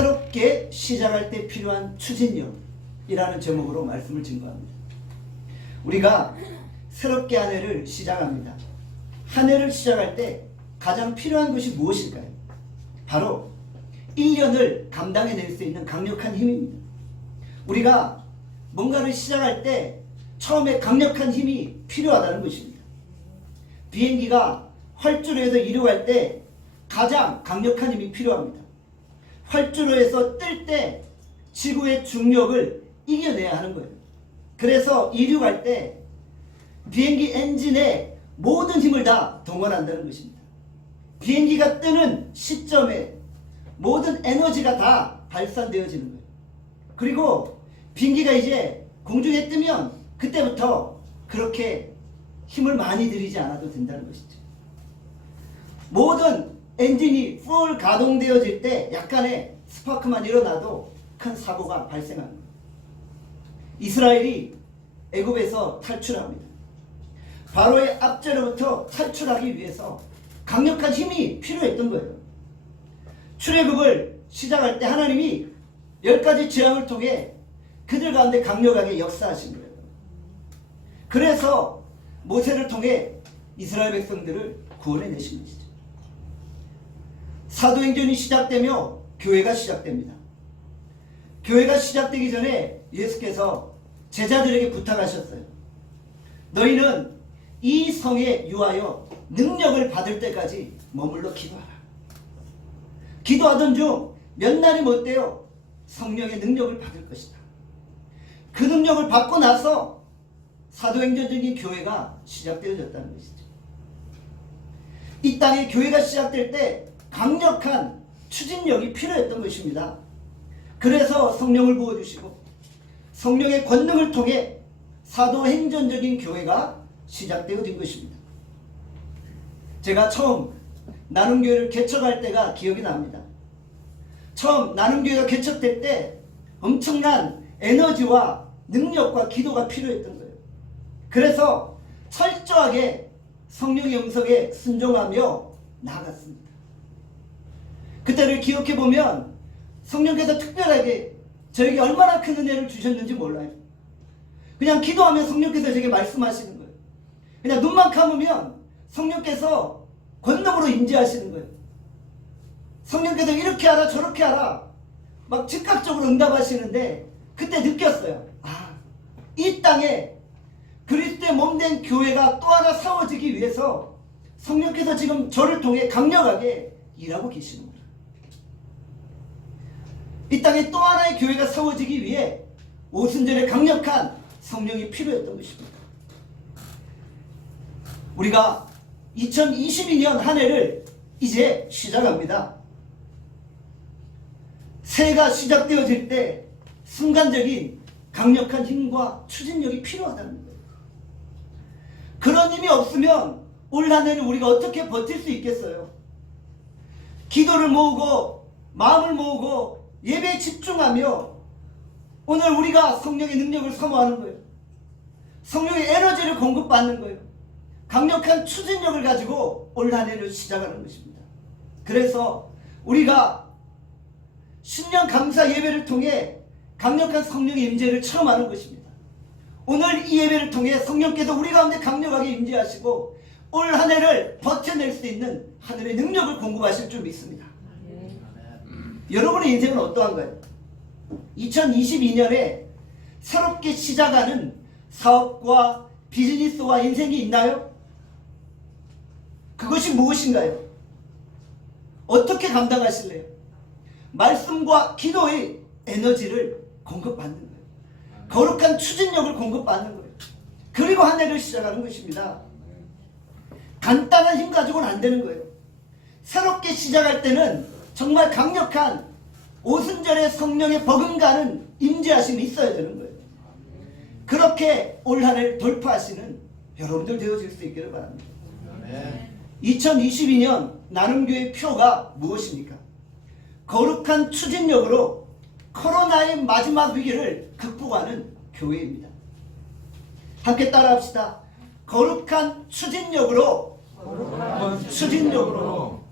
새롭게 시작할 때 필요한 추진력이라는 제목으로 말씀을 증거합니다. 우리가 새롭게 한 해를 시작합니다. 한 해를 시작할 때 가장 필요한 것이 무엇일까요? 바로 1년을 감당해낼 수 있는 강력한 힘입니다. 우리가 뭔가를 시작할 때 처음에 강력한 힘이 필요하다는 것입니다. 비행기가 활주로에서 이륙할 때 가장 강력한 힘이 필요합니다. 활주로에서 뜰 때 지구의 중력을 이겨내야 하는 거예요. 그래서 이륙할 때 비행기 엔진에 모든 힘을 다 동원한다는 것입니다. 비행기가 뜨는 시점에 모든 에너지가 다 발산되어지는 거예요. 그리고 비행기가 이제 공중에 뜨면 그때부터 그렇게 힘을 많이 들이지 않아도 된다는 것이죠. 모든 엔진이 풀 가동되어질 때 약간의 스파크만 일어나도 큰 사고가 발생하는 거예요. 이스라엘이 애굽에서 탈출합니다. 바로의 압제로부터 탈출하기 위해서 강력한 힘이 필요했던 거예요. 출애굽을 시작할 때 하나님이 10가지 재앙을 통해 그들 가운데 강력하게 역사하신 거예요. 그래서 모세를 통해 이스라엘 백성들을 구원해내신 것이죠. 사도행전이 시작되며 교회가 시작됩니다. 교회가 시작되기 전에 예수께서 제자들에게 부탁하셨어요. 너희는 이 성에 유하여 능력을 받을 때까지 머물러 기도하라. 기도하던 중 몇 날이 못 되어 성령의 능력을 받을 것이다. 그 능력을 받고 나서 사도행전적인 교회가 시작되어졌다는 것이죠. 이 땅에 교회가 시작될 때 강력한 추진력이 필요했던 것입니다. 그래서 성령을 부어주시고 성령의 권능을 통해 사도행전적인 교회가 시작되어진 것입니다. 제가 처음 나눔교회를 개척할 때가 기억이 납니다. 처음 나눔교회가 개척될 때 엄청난 에너지와 능력과 기도가 필요했던 거예요. 그래서 철저하게 성령의 음성에 순종하며 나아갔습니다. 그때를 기억해 보면 성령께서 특별하게 저에게 얼마나 큰 은혜를 주셨는지 몰라요. 그냥 기도하면 성령께서 제게 말씀하시는 거예요. 그냥 눈만 감으면 성령께서 권능으로 임재하시는 거예요. 성령께서 이렇게 하라 저렇게 하라 막 즉각적으로 응답하시는데 그때 느꼈어요. 이 땅에 그리스도의 몸된 교회가 또 하나 세워지기 위해서 성령께서 지금 저를 통해 강력하게 일하고 계시는구나. 이 땅에 또 하나의 교회가 세워지기 위해 오순절에 강력한 성령이 필요했던 것입니다. 우리가 2022년 한 해를 이제 시작합니다. 새해가 시작되어질 때 순간적인 강력한 힘과 추진력이 필요하다는 거예요. 그런 힘이 없으면 올 한 해를 우리가 어떻게 버틸 수 있겠어요? 기도를 모으고 마음을 모으고 예배에 집중하며 오늘 우리가 성령의 능력을 사모하는 거예요. 성령의 에너지를 공급받는 거예요. 강력한 추진력을 가지고 올 한 해를 시작하는 것입니다. 그래서 우리가 신년 감사 예배를 통해 강력한 성령의 임재를 체험하는 것입니다. 오늘 이 예배를 통해 성령께서 우리 가운데 강력하게 임재하시고 올 한 해를 버텨낼 수 있는 하늘의 능력을 공급하실 줄 믿습니다. 여러분의 인생은 어떠한가요? 2022년에 새롭게 시작하는 사업과 비즈니스와 인생이 있나요? 그것이 무엇인가요? 어떻게 감당하실래요? 말씀과 기도의 에너지를 공급받는 거예요. 거룩한 추진력을 공급받는 거예요. 그리고 한 해를 시작하는 것입니다. 간단한 힘 가지고는 안 되는 거예요. 새롭게 시작할 때는 정말 강력한 오순절의 성령의 버금가는 임재하심이 있어야 되는 거예요. 그렇게 올 한 해를 돌파하시는 여러분들 되어질 수 있기를 바랍니다. 2022년 나눔교회 표가 무엇입니까? 거룩한 추진력으로 코로나의 마지막 위기를 극복하는 교회입니다. 함께 따라합시다. 거룩한 추진력으로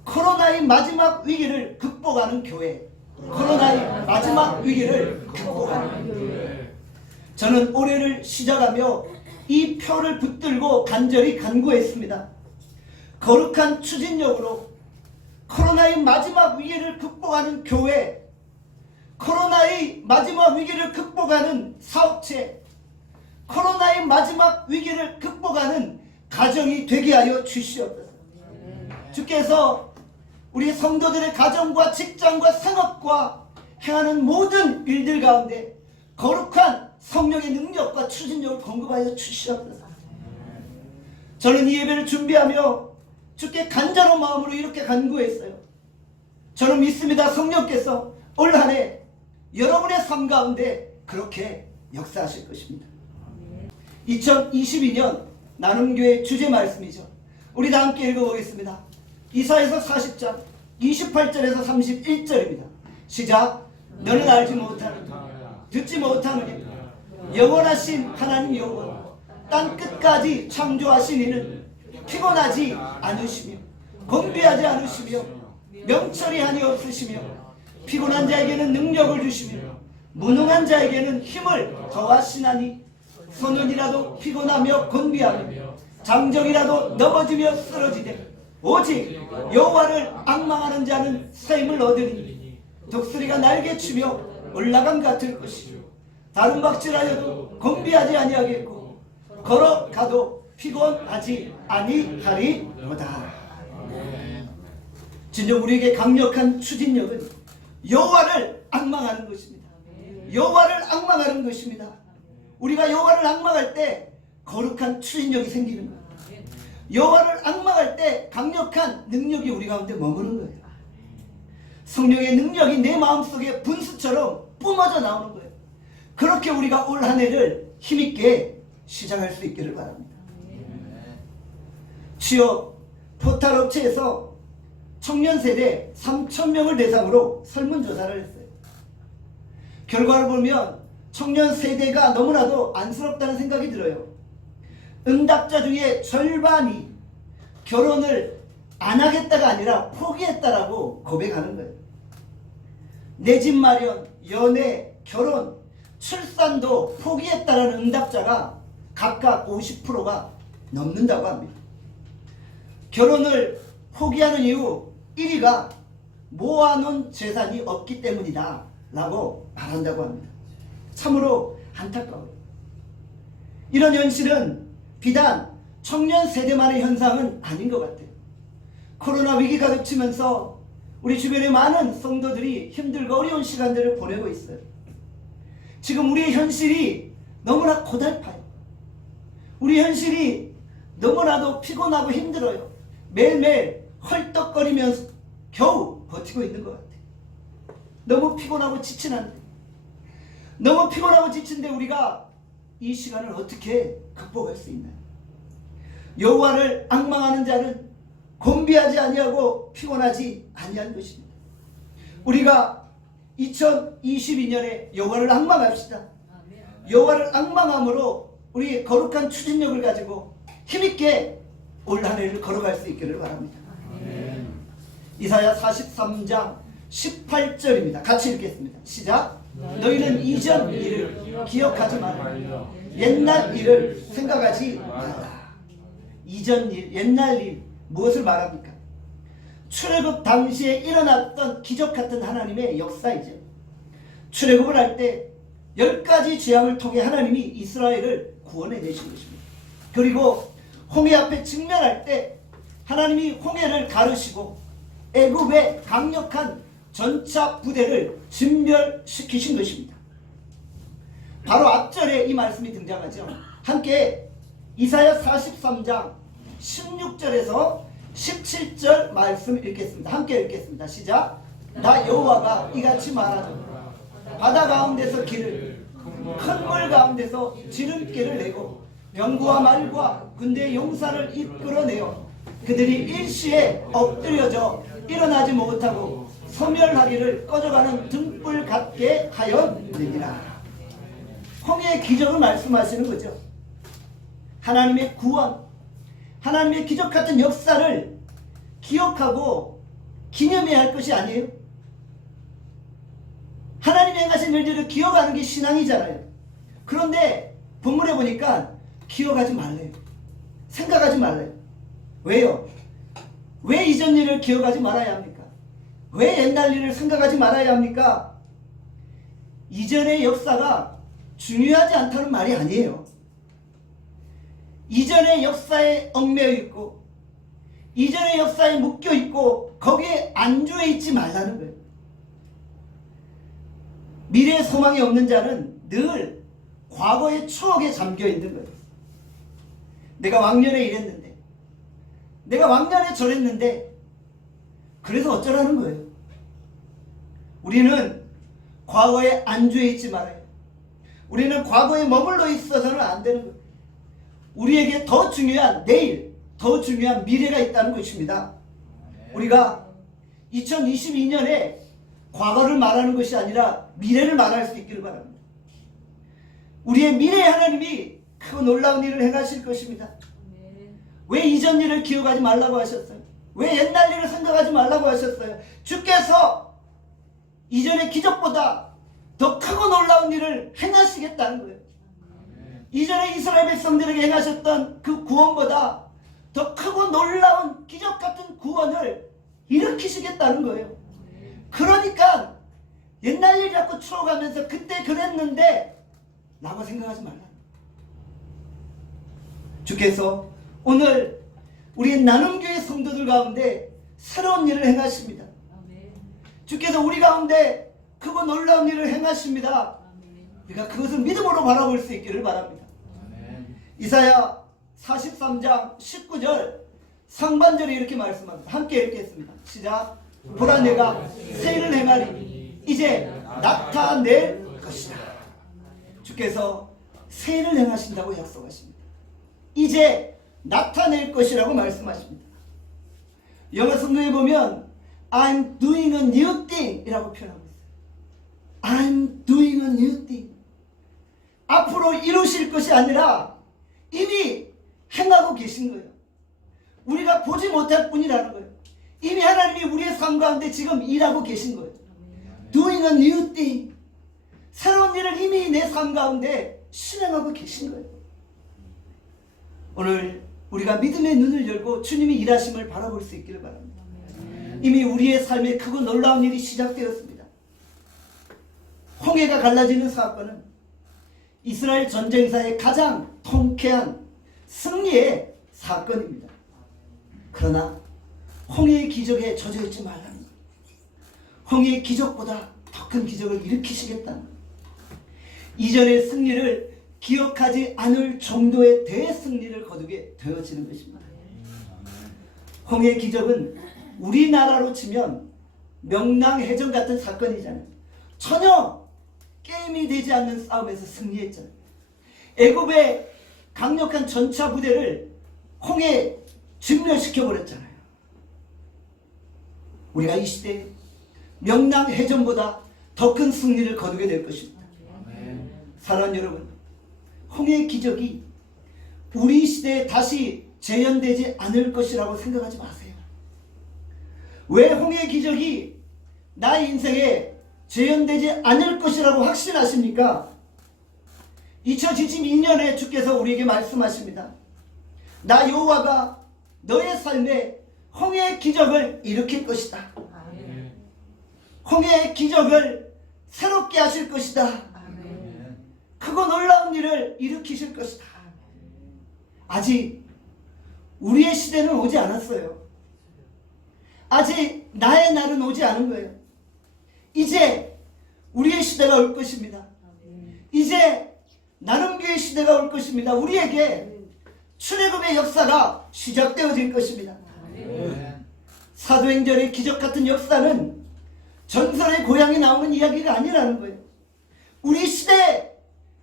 코로나의 마지막 위기를 극복하는 교회. 코로나의 마지막 위기를 극복하는 교회. 저는 올해를 시작하며 이 표를 붙들고 간절히 간구했습니다. 거룩한 추진력으로 코로나의 마지막 위기를 극복하는 교회, 코로나의 마지막 위기를 극복하는 사업체, 코로나의 마지막 위기를 극복하는 가정이 되게 하여 주시옵소서. 주께서 우리 성도들의 가정과 직장과 생업과 행하는 모든 일들 가운데 거룩한 성령의 능력과 추진력을 공급하여 주시옵소서. 저는 이 예배를 준비하며 주께 간절한 마음으로 이렇게 간구했어요. 저는 믿습니다. 성령께서 올 한 해 여러분의 삶 가운데 그렇게 역사하실 것입니다. 2022년 나눔교회 주제 말씀이죠. 우리 다 함께 읽어보겠습니다. 이사야서 40장 28절에서 31절입니다. 시작. 너는 알지 못하는 듣지 못하느니 영원하신 하나님 여호와 땅 끝까지 창조하신 이는 피곤하지 않으시며 곤비하지 않으시며 명철이 한이 없으시며 피곤한 자에게는 능력을 주시며 무능한 자에게는 힘을 더하시나니 소년이라도 피곤하며 곤비하며 장정이라도 넘어지며 쓰러지되 오직 여호와를 앙망하는 자는 새 힘을 얻으리니 독수리가 날개치며 올라감 같을 것이요 다른 박질하여도 곤비하지 아니하겠고 걸어가도 피곤하지 아니하리로다. 진정 우리에게 강력한 추진력은 여호와를 앙망하는 것입니다. 여호와를 앙망하는 것입니다. 우리가 여호와를 앙망할 때 거룩한 추진력이 생기는 거예요. 여호와를 앙망할 때 강력한 능력이 우리 가운데 머무는 거예요. 성령의 능력이 내 마음속에 분수처럼 뿜어져 나오는 거예요. 그렇게 우리가 올 한 해를 힘있게 시작할 수 있기를 바랍니다. 취업 포탈업체에서 청년 세대 3,000명을 대상으로 설문조사를 했어요. 결과를 보면 청년 세대가 너무나도 안쓰럽다는 생각이 들어요. 응답자 중에 절반이 결혼을 안 하겠다가 아니라 포기했다라고 고백하는 거예요. 내 집 마련, 연애, 결혼, 출산도 포기했다라는 응답자가 각각 50%가 넘는다고 합니다. 결혼을 포기하는 이유 1위가 모아놓은 재산이 없기 때문이다 라고 말한다고 합니다. 참으로 안타까워요. 이런 현실은 비단 청년 세대만의 현상은 아닌 것 같아요. 코로나 위기가 겹치면서 우리 주변의 많은 성도들이 힘들고 어려운 시간들을 보내고 있어요. 지금 우리의 현실이 너무나 고달파요. 우리 현실이 너무나도 피곤하고 힘들어요. 매일매일 헐떡거리면서 겨우 버티고 있는 것 같아요. 너무 피곤하고 지친한데, 너무 피곤하고 지친데 우리가 이 시간을 어떻게 극복할 수 있나요? 여호와를 앙망하는 자는 곤비하지 아니하고 피곤하지 아니한 것입니다. 우리가 2022년에 여호와를 앙망합시다. 여호와를 앙망함으로 우리 거룩한 추진력을 가지고 힘있게 올 한 해를 걸어갈 수 있기를 바랍니다. 이사야 43장 18절입니다. 같이 읽겠습니다. 시작. 너희는 이전 일을 기억하지 말라. 옛날 일을 생각하지 말라. 이전 일, 옛날 일 무엇을 말합니까? 출애굽 당시에 일어났던 기적 같은 하나님의 역사이죠. 출애굽을 할 때 10가지 재앙을 통해 하나님이 이스라엘을 구원해 내신 것입니다. 그리고 홍해 앞에 직면할 때 하나님이 홍해를 가르시고 애굽의 강력한 전차 부대를 진멸시키신 것입니다. 바로 앞절에 이 말씀이 등장하죠. 함께 이사야 43장 16절에서 17절 말씀 읽겠습니다. 함께 읽겠습니다. 시작. 나 여호와가 이같이 말하노라. 바다 가운데서 길을, 큰 물 가운데서 지름길을 내고 병구와 말과 군대의 용사를 이끌어내어 그들이 일시에 엎드려져 일어나지 못하고 소멸하기를 꺼져가는 등불 같게 하였느니라. 홍해의 기적을 말씀하시는 거죠. 하나님의 구원, 하나님의 기적 같은 역사를 기억하고 기념해야 할 것이 아니에요. 하나님이 행하신 일들을 기억하는 게 신앙이잖아요. 그런데 본문에 보니까 기억하지 말래요. 생각하지 말래요. 왜요? 왜 이전 일을 기억하지 말아야 합니까? 왜 옛날 일을 생각하지 말아야 합니까? 이전의 역사가 중요하지 않다는 말이 아니에요. 이전의 역사에 얽매여 있고 이전의 역사에 묶여 있고 거기에 안주해 있지 말라는 거예요. 미래의 소망이 없는 자는 늘 과거의 추억에 잠겨 있는 거예요. 내가 왕년에 이랬는데, 내가 왕년에 저랬는데, 그래서 어쩌라는 거예요. 우리는 과거에 안주해 있지 말아요. 우리는 과거에 머물러 있어서는 안 되는 거예요. 우리에게 더 중요한 내일, 더 중요한 미래가 있다는 것입니다. 우리가 2022년에 과거를 말하는 것이 아니라 미래를 말할 수 있기를 바랍니다. 우리의 미래에 하나님이 크고 놀라운 일을 행하실 것입니다. 왜 이전 일을 기억하지 말라고 하셨어요? 왜 옛날 일을 생각하지 말라고 하셨어요? 주께서 이전의 기적보다 더 크고 놀라운 일을 행하시겠다는 거예요. 이전에 이스라엘 백성들에게 행하셨던 그 구원보다 더 크고 놀라운 기적 같은 구원을 일으키시겠다는 거예요. 그러니까 옛날 일 자꾸 추억하면서 그때 그랬는데 라고 생각하지 말라. 주께서 오늘 우리 나눔교회 성도들 가운데 새로운 일을 행하십니다. 주께서 우리 가운데 크고 놀라운 일을 행하십니다. 우리가 그것을 믿음으로 바라볼 수 있기를 바랍니다. 이사야 43장 19절 상반절에 이렇게 말씀합니다. 함께 읽겠습니다. 시작. 보라 내가 새 일을 행하리 이제 나타낼 것이다. 주께서 새 일을 행하신다고 약속하십니다. 이제 나타낼 것이라고 말씀하십니다. 영어 성경에 보면 I'm doing a new thing 이라고 표현하고 있어요. I'm doing a new thing. 앞으로 이루실 것이 아니라 이미 행하고 계신 거예요. 우리가 보지 못할 뿐이라는 거예요. 이미 하나님이 우리의 삶 가운데 지금 일하고 계신 거예요. Doing a new thing. 새로운 일을 이미 내 삶 가운데 실행하고 계신 거예요. 오늘 우리가 믿음의 눈을 열고 주님이 일하심을 바라볼 수 있기를 바랍니다. 이미 우리의 삶에 크고 놀라운 일이 시작되었습니다. 홍해가 갈라지는 사건은 이스라엘 전쟁사의 가장 통쾌한 승리의 사건입니다. 그러나 홍해의 기적에 젖어있지 말라는 거예요. 홍해의 기적보다 더 큰 기적을 일으키시겠다는 거예요. 이전의 승리를 기억하지 않을 정도의 대승리를 거두게 되어지는 것입니다. 홍해 기적은 우리나라로 치면 명랑해전 같은 사건이잖아요. 전혀 게임이 되지 않는 싸움에서 승리했잖아요. 애굽의 강력한 전차 부대를 홍해에 증멸시켜버렸잖아요. 우리가 이 시대에 명랑해전보다 더 큰 승리를 거두게 될 것입니다. 사랑하는 여러분, 홍해의 기적이 우리 시대에 다시 재현되지 않을 것이라고 생각하지 마세요. 왜 홍해의 기적이 나의 인생에 재현되지 않을 것이라고 확신하십니까? 2022년에 주께서 우리에게 말씀하십니다. 나 여호와가 너의 삶에 홍해의 기적을 일으킬 것이다. 홍해의 기적을 새롭게 하실 것이다. 크고 놀라운 일을 일으키실 것이다. 아직 우리의 시대는 오지 않았어요. 아직 나의 날은 오지 않은 거예요. 이제 우리의 시대가 올 것입니다. 이제 나눔교의 시대가 올 것입니다. 우리에게 출애굽의 역사가 시작되어질 것입니다. 사도행전의 기적 같은 역사는 전설의 고향이 나오는 이야기가 아니라는 거예요. 우리 시대에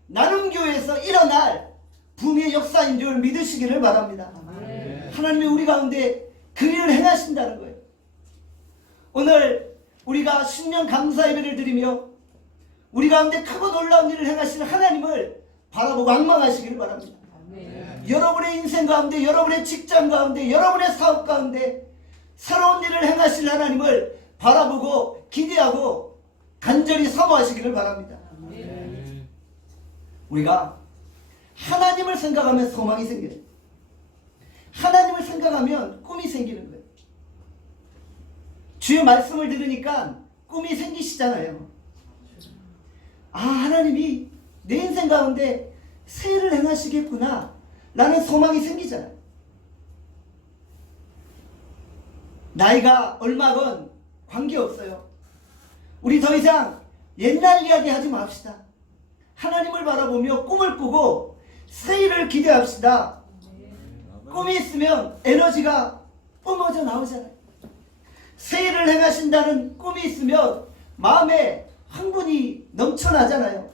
나눔교회에서 일어날 붕의 역사인 줄 믿으시기를 바랍니다. 하나님이 우리 가운데 그 일을 행하신다는 거예요. 오늘 우리가 신년 감사 예배를 드리며 우리 가운데 크고 놀라운 일을 행하시는 하나님을 바라보고 앙망하시기를 바랍니다. 여러분의 인생 가운데, 여러분의 직장 가운데, 여러분의 사업 가운데 새로운 일을 행하실 하나님을 바라보고 기대하고 간절히 사모하시기를 바랍니다. 우리가 하나님을 생각하면 소망이 생겨요. 하나님을 생각하면 꿈이 생기는 거예요. 주의 말씀을 들으니까 꿈이 생기시잖아요. 아, 하나님이 내 인생 가운데 새 일을 행하시겠구나 라는 소망이 생기잖아요. 나이가 얼마건 관계없어요. 우리 더 이상 옛날 이야기 하지 맙시다. 하나님을 바라보며 꿈을 꾸고 새 일을 기대합시다. 꿈이 있으면 에너지가 뿜어져 나오잖아요. 새 일을 행하신다는 꿈이 있으면 마음에 흥분이 넘쳐나잖아요.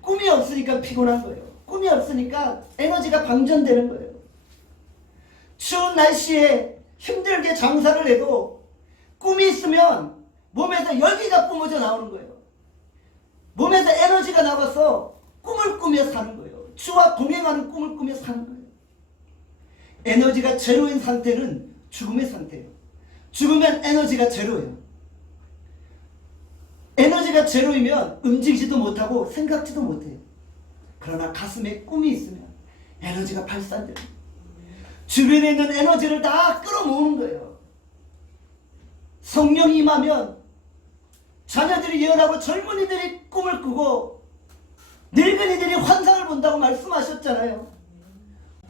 꿈이 없으니까 피곤한 거예요. 꿈이 없으니까 에너지가 방전되는 거예요. 추운 날씨에 힘들게 장사를 해도 꿈이 있으면 몸에서 열기가 뿜어져 나오는 거예요. 몸에서 에너지가 나와서 꿈을 꾸며 사는 거예요. 주와 동행하는 꿈을 꾸며 사는 거예요. 에너지가 제로인 상태는 죽음의 상태예요. 죽으면 에너지가 제로예요. 에너지가 제로이면 움직이지도 못하고 생각지도 못해요. 그러나 가슴에 꿈이 있으면 에너지가 발산돼요. 주변에 있는 에너지를 다 끌어모으는 거예요. 성령이 임하면 자녀들이 예언하고 젊은이들이 꿈을 꾸고 늙은이들이 환상을 본다고 말씀하셨잖아요.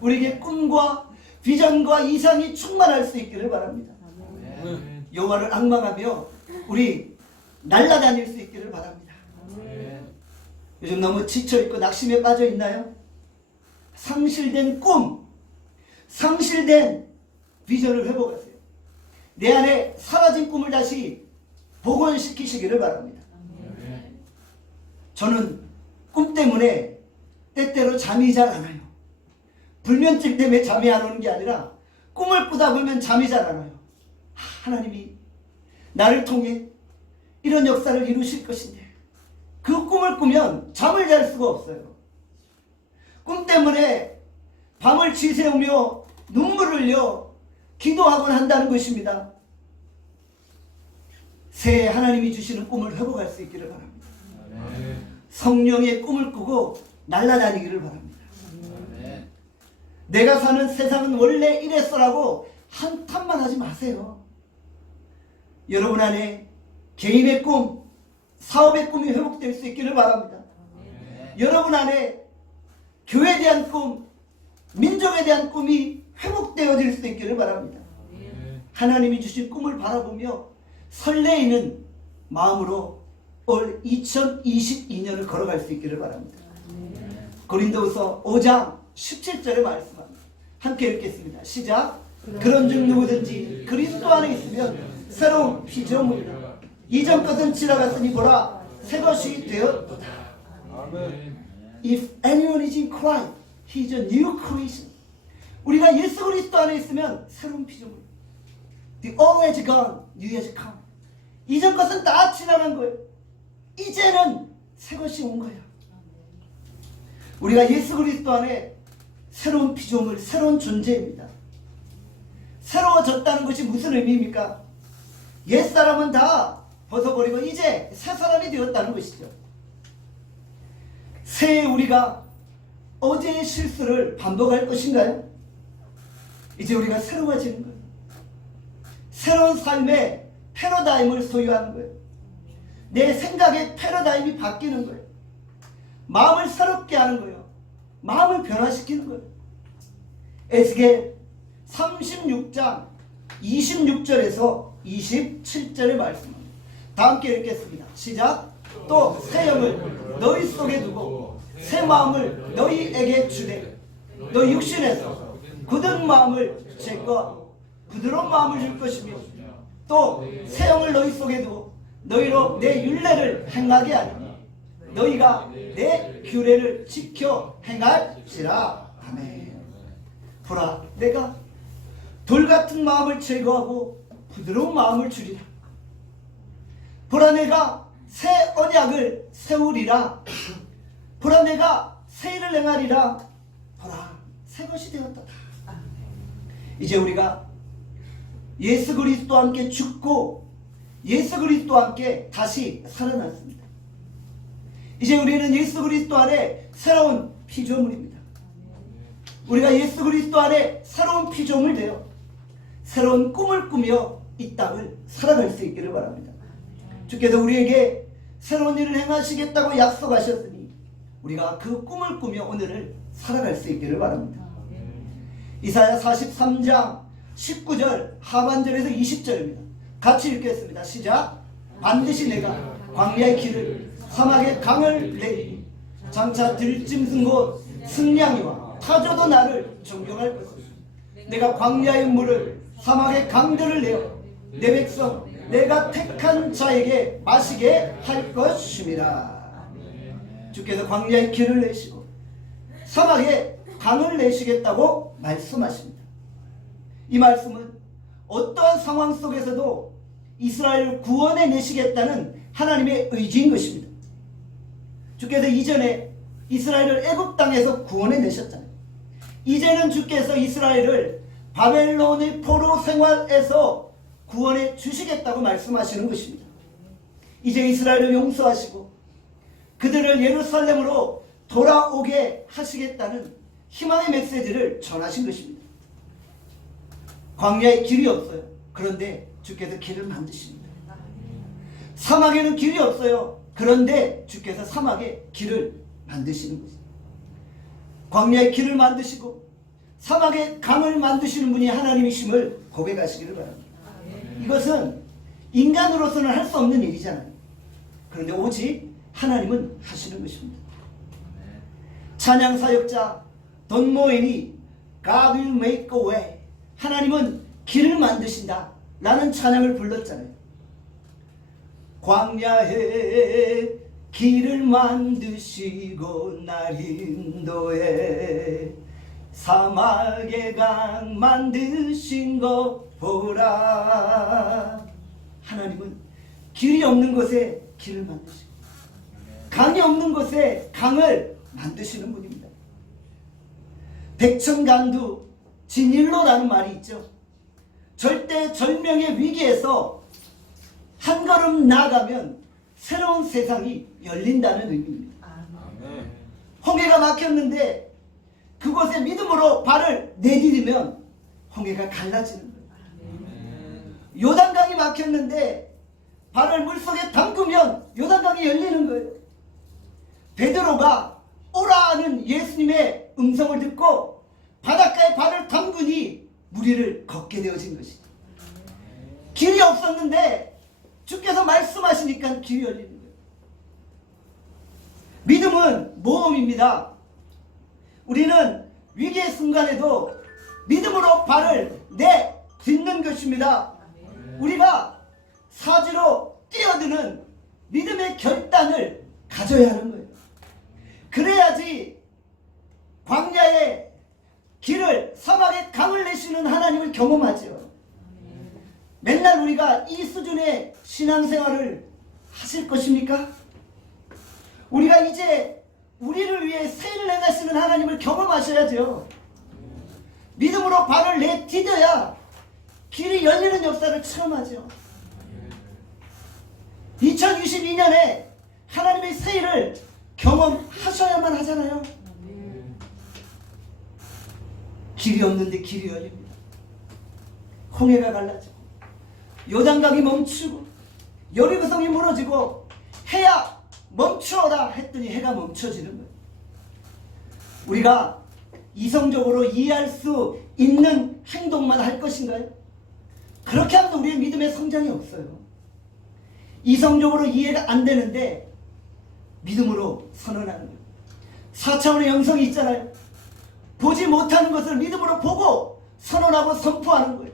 우리에게 꿈과 비전과 이상이 충만할 수 있기를 바랍니다. 여호와를 앙망하며 우리 날아다닐 수 있기를 바랍니다. 요즘 너무 지쳐있고 낙심에 빠져있나요? 상실된 꿈, 상실된 비전을 회복하세요. 내 안에 사라진 꿈을 다시 복원시키시기를 바랍니다. 저는 꿈 때문에 때때로 잠이 잘 안 와요. 불면증 때문에 잠이 안 오는 게 아니라 꿈을 꾸다 보면 잠이 잘 안 와요. 하나님이 나를 통해 이런 역사를 이루실 것인데 그 꿈을 꾸면 잠을 잘 수가 없어요. 꿈 때문에 밤을 지새우며 눈물을 흘려 기도하곤 한다는 것입니다. 새해 하나님이 주시는 꿈을 회복할 수 있기를 바랍니다. 성령의 꿈을 꾸고 날아다니기를 바랍니다. 내가 사는 세상은 원래 이랬어라고 한탄만 하지 마세요. 여러분 안에 개인의 꿈, 사업의 꿈이 회복될 수 있기를 바랍니다. 여러분 안에 교회에 대한 꿈, 민족에 대한 꿈이 회복되어질 수 있기를 바랍니다. 하나님이 주신 꿈을 바라보며 설레이는 마음으로 올 2022년을 걸어갈 수 있기를 바랍니다. 고린도후서 5장 17절의 말씀합니다. 함께 읽겠습니다. 시작. 그런즉 누구든지 그리스도 안에 있으면 새로운 피조물이라. 이전 것은 지나갔으니 보라 새 것이 되었도다. If anyone is in Christ, he is a new creation. 우리가 예수 그리스도 안에 있으면 새로운 피조물. The old has gone, new has come. 이전 것은 다 지나간 거예요. 이제는 새 것이 온 거예요. 우리가 예수 그리스도 안에 새로운 피조물, 새로운 존재입니다. 새로워졌다는 것이 무슨 의미입니까? 옛사람은 다 벗어버리고 이제 새 사람이 되었다는 것이죠. 새해 우리가 어제의 실수를 반복할 것인가요? 이제 우리가 새로워지는 거예요. 새로운 삶의 패러다임을 소유하는 거예요. 내 생각의 패러다임이 바뀌는 거예요. 마음을 새롭게 하는 거예요. 마음을 변화시키는 거예요. 에스겔 36장 26절에서 27절의 말씀입니다. 다 함께 읽겠습니다. 시작. 또 새 영을 너희 속에 두고 새 마음을 너희에게 주되 너희 육신에서 굳은 마음을 제거하고 부드러운 마음을 줄 것이며 또 새 영을 너희 속에 두고 너희로 내 율례를 행하게 하리니 너희가 내 규례를 지켜 행할지라. 아멘. 보라 내가 돌 같은 마음을 제거하고 부드러운 마음을 주리라. 보라 내가 새 언약을 세우리라. 보라 내가 새 일을 행하리라. 보라 새 것이 되었다. 이제 우리가 예수 그리스도와 함께 죽고 예수 그리스도와 함께 다시 살아났습니다. 이제 우리는 예수 그리스도 안에 새로운 피조물입니다. 우리가 예수 그리스도 안에 새로운 피조물 되어 새로운 꿈을 꾸며 이 땅을 살아갈 수 있기를 바랍니다. 주께서 우리에게 새로운 일을 행하시겠다고 약속하셨으니 우리가 그 꿈을 꾸며 오늘을 살아갈 수 있기를 바랍니다. 이사야 43장 19절 하반절에서 20절입니다. 같이 읽겠습니다. 시작. 반드시 내가 광야의 길을 사막의 강을 내리니 장차 들짐승 곧 승냥이와 타조도 나를 존경할 것이다. 내가 광야의 물을 사막의 강들을 내어 내 백성 내가 택한 자에게 마시게 할 것임이라. 주께서 광야의 길을 내시고 사막에 강을 내시겠다고 말씀하십니다. 이 말씀은 어떠한 상황 속에서도 이스라엘을 구원해 내시겠다는 하나님의 의지인 것입니다. 주께서 이전에 이스라엘을 애굽 땅에서 구원해 내셨잖아요. 이제는 주께서 이스라엘을 바벨론의 포로 생활에서 구원해 주시겠다고 말씀하시는 것입니다. 이제 이스라엘을 용서하시고 그들을 예루살렘으로 돌아오게 하시겠다는 희망의 메시지를 전하신 것입니다. 광야에 길이 없어요. 그런데 주께서 길을 만드십니다. 사막에는 길이 없어요. 그런데 주께서 사막에 길을 만드시는 것입니다. 광야에 길을 만드시고 사막에 강을 만드시는 분이 하나님이심을 고백하시기를 바랍니다. 이것은 인간으로서는 할 수 없는 일이잖아요. 그런데 오직 하나님은 하시는 것입니다. 찬양 사역자 돈 모엔이 God will make a way, 하나님은 길을 만드신다 라는 찬양을 불렀잖아요. 광야에 길을 만드시고 날 인도해 사막에 강 만드신 거 보라. 하나님은 길이 없는 곳에 길을 만드시고 강이 없는 곳에 강을 만드시는 분입니다. 백천간두 진일로라는 말이 있죠. 절대절명의 위기에서 한 걸음 나아가면 새로운 세상이 열린다는 의미입니다. 홍해가 막혔는데 그곳에 믿음으로 발을 내디디면 홍해가 갈라지는 거예요. 요단강이 막혔는데 발을 물속에 담그면 요단강이 열리는 거예요. 베드로가 오라는 예수님의 음성을 듣고 바닷가에 발을 담그니 물 위를 걷게 되어진 것이죠. 길이 없었는데 주께서 말씀하시니까 길이 열리는 거예요. 믿음은 모험입니다. 우리는 위기의 순간에도 믿음으로 발을 내딛는 것입니다. 우리가 사지로 뛰어드는 믿음의 결단을 가져야 하는 거예요. 그래야지 광야의 길을 사막의 강을 내시는 하나님을 경험하죠. 맨날 우리가 이 수준의 신앙생활을 하실 것입니까? 우리가 이제 우리를 위해 새 일을 행하시는 하나님을 경험하셔야죠. 믿음으로 발을 내디뎌야 길이 열리는 역사를 체험하죠. 2022년에 하나님의 새 일을 경험하셔야만 하잖아요. 길이 없는데 길이 열립니다. 홍해가 갈라지고 요단강이 멈추고 여리고성이 무너지고 해야 멈추어라 했더니 해가 멈춰지는 거예요. 우리가 이성적으로 이해할 수 있는 행동만 할 것인가요? 그렇게 하면 우리의 믿음의 성장이 없어요. 이성적으로 이해가 안 되는데 믿음으로 선언하는 거예요. 4차원의 영성이 있잖아요. 보지 못하는 것을 믿음으로 보고 선언하고 선포하는 거예요.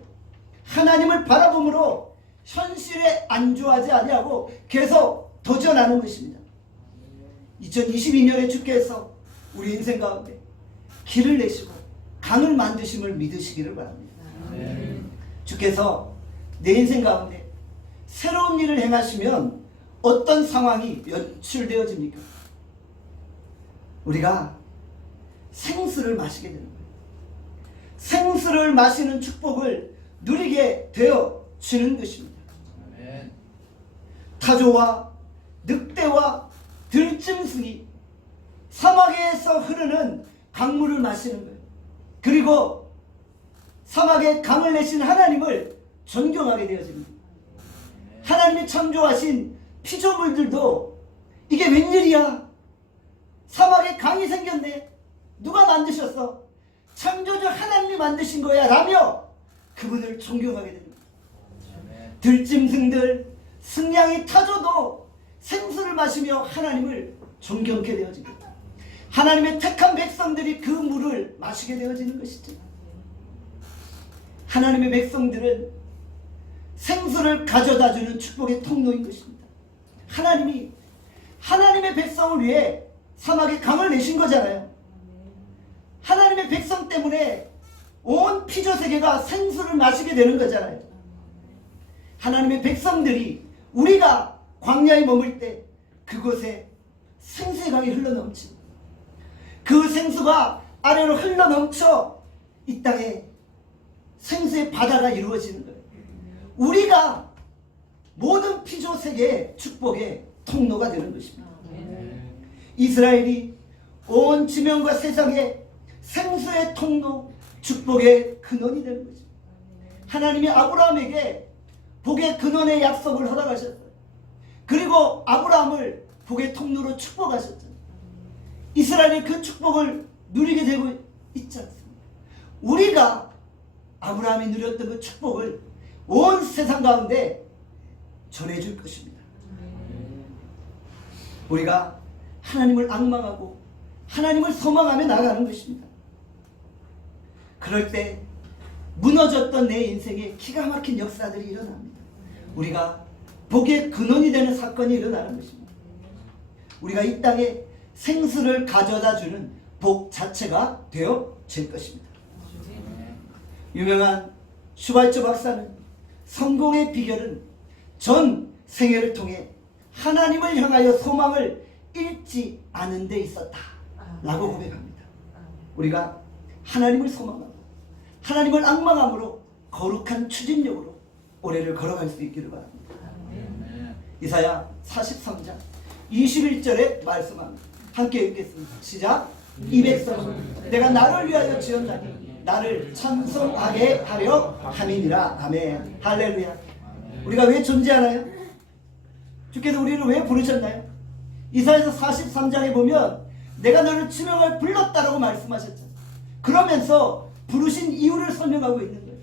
하나님을 바라봄으로 현실에 안주하지 아니하고 계속 도전하는 것입니다. 2022년에 주께서 우리 인생 가운데 길을 내시고 강을 만드심을 믿으시기를 바랍니다. 주께서 내 인생 가운데 새로운 일을 행하시면 어떤 상황이 연출되어집니까? 우리가 생수를 마시게 되는 거예요. 생수를 마시는 축복을 누리게 되어지는 것입니다. 타조와 늑대와 들짐승이 사막에서 흐르는 강물을 마시는 거예요. 그리고 사막에 강을 내신 하나님을 존경하게 되어집니다. 하나님이 창조하신 피조물들도 이게 웬일이야? 사막에 강이 생겼네. 누가 만드셨어? 창조주 하나님이 만드신 거야 라며 그분을 존경하게 됩니다. 들짐승들, 승냥이, 타조도 생수를 마시며 하나님을 존경하게 되어집니다. 하나님의 택한 백성들이 그 물을 마시게 되어지는 것이죠. 하나님의 백성들은 생수를 가져다주는 축복의 통로인 것입니다. 하나님이 하나님의 백성을 위해 사막에 강을 내신 거잖아요. 하나님의 백성 때문에 온 피조세계가 생수를 마시게 되는 거잖아요. 하나님의 백성들이 우리가 광야에 머물 때 그곳에 생수의 강이 흘러넘치고 그 생수가 아래로 흘러넘쳐 이 땅에 생수의 바다가 이루어지는 거예요. 우리가 모든 피조세계의 축복의 통로가 되는 것입니다. 이스라엘이 온 지면과 세상에 생수의 통로, 축복의 근원이 되는 것입니다. 하나님이 아브라함에게 복의 근원의 약속을 허락하셨어요. 그리고 아브라함을 복의 통로로 축복하셨죠. 이스라엘이 그 축복을 누리게 되고 있지 않습니까? 우리가 아브라함이 누렸던 그 축복을 온 세상 가운데 전해줄 것입니다. 우리가 하나님을 앙망하고 하나님을 소망하며 나가는 것입니다. 그럴 때 무너졌던 내 인생에 기가 막힌 역사들이 일어납니다. 우리가 복의 근원이 되는 사건이 일어나는 것입니다. 우리가 이 땅에 생수를 가져다 주는 복 자체가 되어질 것입니다. 유명한 슈발츠 박사는 성공의 비결은 전 생애를 통해 하나님을 향하여 소망을 잃지 않은 데 있었다 라고 고백합니다. 우리가 하나님을 소망하고 하나님을 앙망함으로 거룩한 추진력으로 올해를 걸어갈 수 있기를 바랍니다. 이사야 43장 21절에 말씀합니다. 함께 읽겠습니다. 시작. 이 백성은 내가 나를 위하여 지었나니 나를 찬송하게 하려 함이니라. 아멘. 할렐루야. 우리가 왜 존재하나요? 주께서 우리를 왜 부르셨나요? 이사야서 43장에 보면 내가 너를 지명을 불렀다라고 말씀하셨죠. 그러면서 부르신 이유를 설명하고 있는 거예요.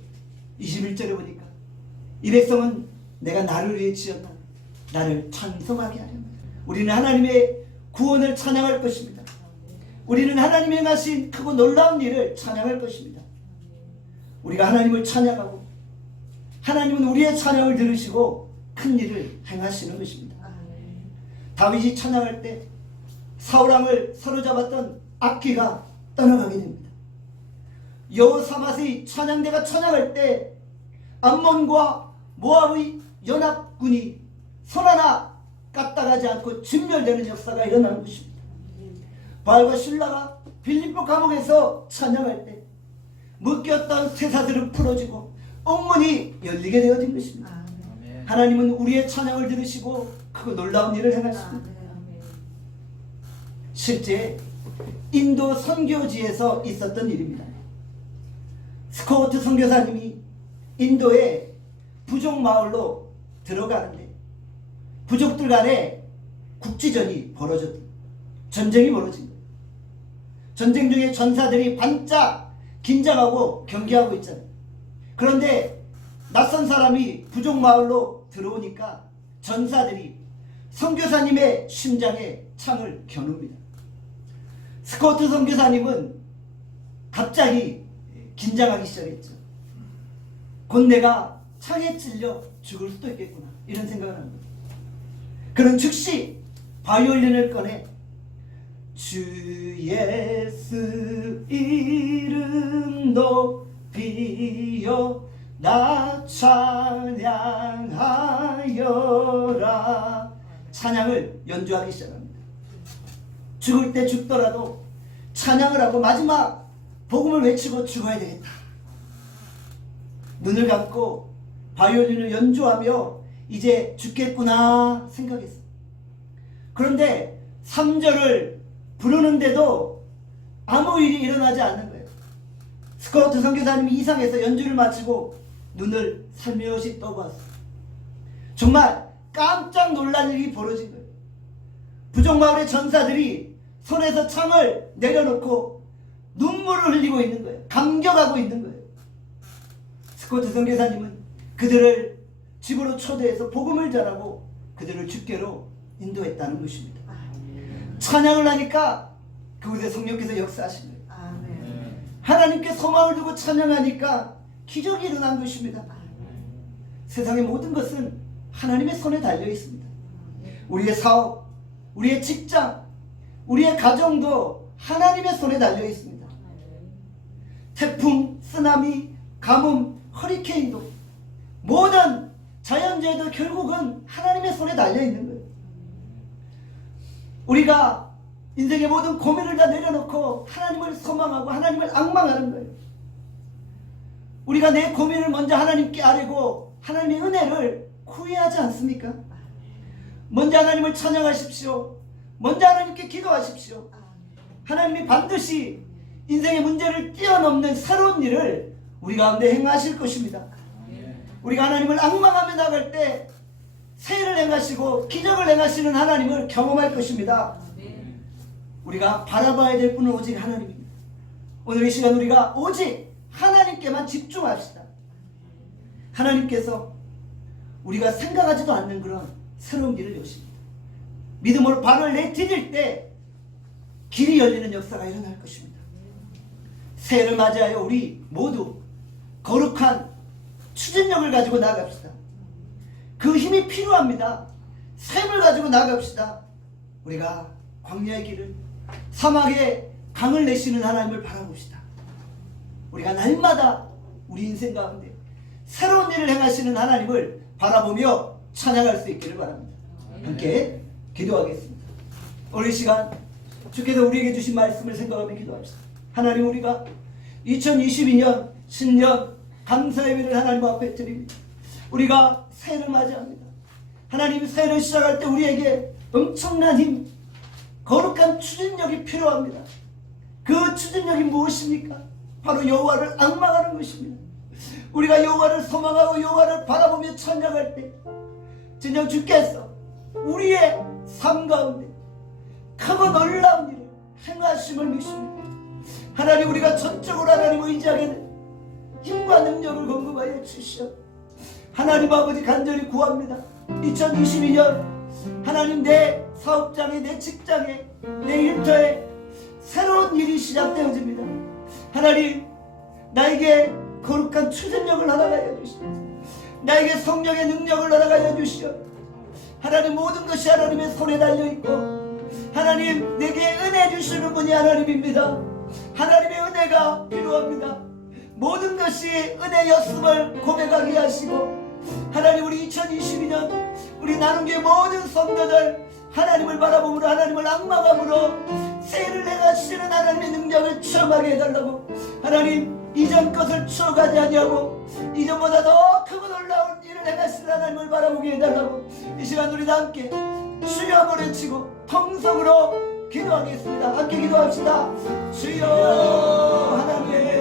21절에 보니까 이 백성은 내가 나를 위해 지었나 나를 찬송하게 하려. 우리는 하나님의 구원을 찬양할 것입니다. 우리는 하나님이 행하신 크고 놀라운 일을 찬양할 것입니다. 우리가 하나님을 찬양하고 하나님은 우리의 찬양을 들으시고 큰 일을 행하시는 것입니다. 다윗이 찬양할 때 사울왕을 사로잡았던 악기가 떠나가게 됩니다. 여호사밧의 찬양대가 찬양할 때 암몬과 모압의 연합군이 손 하나 까딱하지 않고 진멸되는 역사가 일어나는 것입니다. 바알과 신라가 빌립보 감옥에서 찬양할 때 묶였던 쇠사슬은 풀어지고 옥문이 열리게 되어진 것입니다. 하나님은 우리의 찬양을 들으시고 크고 놀라운 일을 행하십니다. 실제 인도 선교지에서 있었던 일입니다. 스코트 선교사님이 인도의 부족 마을로 들어가는데 부족들 간에 국지전이 벌어졌다. 전쟁이 벌어진 거예요. 전쟁 중에 전사들이 반짝 긴장하고 경계하고 있잖아요. 그런데 낯선 사람이 부족 마을로 들어오니까 전사들이 선교사님의 심장에 창을 겨눕니다. 스코트 선교사님은 갑자기 긴장하기 시작했죠. 곧 내가 창에 찔려 죽을 수도 있겠구나 이런 생각을 합니다. 그는 즉시 바이올린을 꺼내 주 예수 이름 높이여 나 찬양하여라 찬양을 연주하기 시작합니다. 죽을 때 죽더라도 찬양을 하고 마지막 복음을 외치고 죽어야 되겠다. 눈을 감고 바이올린을 연주하며 이제 죽겠구나 생각했어. 그런데 3절을 부르는데도 아무 일이 일어나지 않는 거예요. 스코트 선교사님이 이상해서 연주를 마치고 눈을 살며시 떠보았어요. 정말 깜짝 놀랄 일이 벌어진 거예요. 부족마을의 전사들이 손에서 창을 내려놓고 눈물을 흘리고 있는 거예요. 감격하고 있는 거예요. 스코트 선교사님은 그들을 집으로 초대해서 복음을 전하고 그들을 주께로 인도했다는 것입니다. 찬양을 하니까 그곳에 성령께서 역사하신 거예요. 하나님께 소망을 두고 찬양하니까 기적이 일어난 것입니다. 세상의 모든 것은 하나님의 손에 달려 있습니다. 우리의 사업, 우리의 직장, 우리의 가정도 하나님의 손에 달려 있습니다. 태풍, 쓰나미, 가뭄, 허리케인도 모든 자연재해도 결국은 하나님의 손에 달려 있는 거예요. 우리가 인생의 모든 고민을 다 내려놓고 하나님을 소망하고 하나님을 앙망하는 거예요. 우리가 내 고민을 먼저 하나님께 아뢰고 하나님의 은혜를 구해하지 않습니까? 먼저 하나님을 찬양하십시오. 먼저 하나님께 기도하십시오. 하나님이 반드시 인생의 문제를 뛰어넘는 새로운 일을 우리 가운데 행하실 것입니다. 우리가 하나님을 앙망하며 나갈 때 새해를 행하시고 기적을 행하시는 하나님을 경험할 것입니다. 우리가 바라봐야 될 분은 오직 하나님입니다. 오늘 이 시간 우리가 오직 하나님께만 집중합시다. 하나님께서 우리가 생각하지도 않는 그런 새로운 길을 여십니다. 믿음으로 발을 내디딜 때 길이 열리는 역사가 일어날 것입니다. 새해를 맞이하여 우리 모두 거룩한 추진력을 가지고 나아갑시다. 그 힘이 필요합니다. 샘을 가지고 나아갑시다. 우리가 광야의 길을, 사막의 강을 내시는 하나님을 바라봅시다. 우리가 날마다 우리 인생 가운데 새로운 일을 행하시는 하나님을 바라보며 찬양할 수 있기를 바랍니다. 함께 기도하겠습니다. 오늘 이 시간 주께서 우리에게 주신 말씀을 생각하며 기도합시다. 하나님, 우리가 2022년 신년 감사 예배를 하나님 앞에 드립니다. 우리가 새해를 맞이합니다. 하나님, 새해를 시작할 때 우리에게 엄청난 힘, 거룩한 추진력이 필요합니다. 그 추진력이 무엇입니까? 바로 여호와를 앙망하는 것입니다. 우리가 여호와를 소망하고 여호와를 바라보며 찬양할 때 진정 주께서 우리의 삶 가운데 크고 놀라운 일을 행하심을 믿습니다. 하나님, 우리가 전적으로 하나님을 의지하게 된 힘과 능력을 공급하여 주시오. 하나님 아버지, 간절히 구합니다. 2022년 하나님, 내 사업장에, 내 직장에, 내 일터에 새로운 일이 시작되어집니다. 하나님, 나에게 거룩한 추진력을 허락하여 주시오. 나에게 성령의 능력을 허락하여 주시오. 하나님, 모든 것이 하나님의 손에 달려있고 하나님, 내게 은혜 주시는 분이 하나님입니다. 하나님의 은혜가 필요합니다. 모든 것이 은혜였음을 고백하게 하시고 하나님, 우리 2022년 우리 나눔교회 모든 성도들 하나님을 바라보므로 하나님을 앙망함으로 새해를 행하시는 하나님의 능력을 체험하게 해달라고, 하나님 이전 것을 추억하지 아니하고 이전보다 더 크고 놀라운 일을 행하시는 하나님을 바라보게 해달라고, 이 시간 우리 다 함께 주여 한번 외치고 통성으로 기도하겠습니다. 함께 기도합시다. 주여 하나님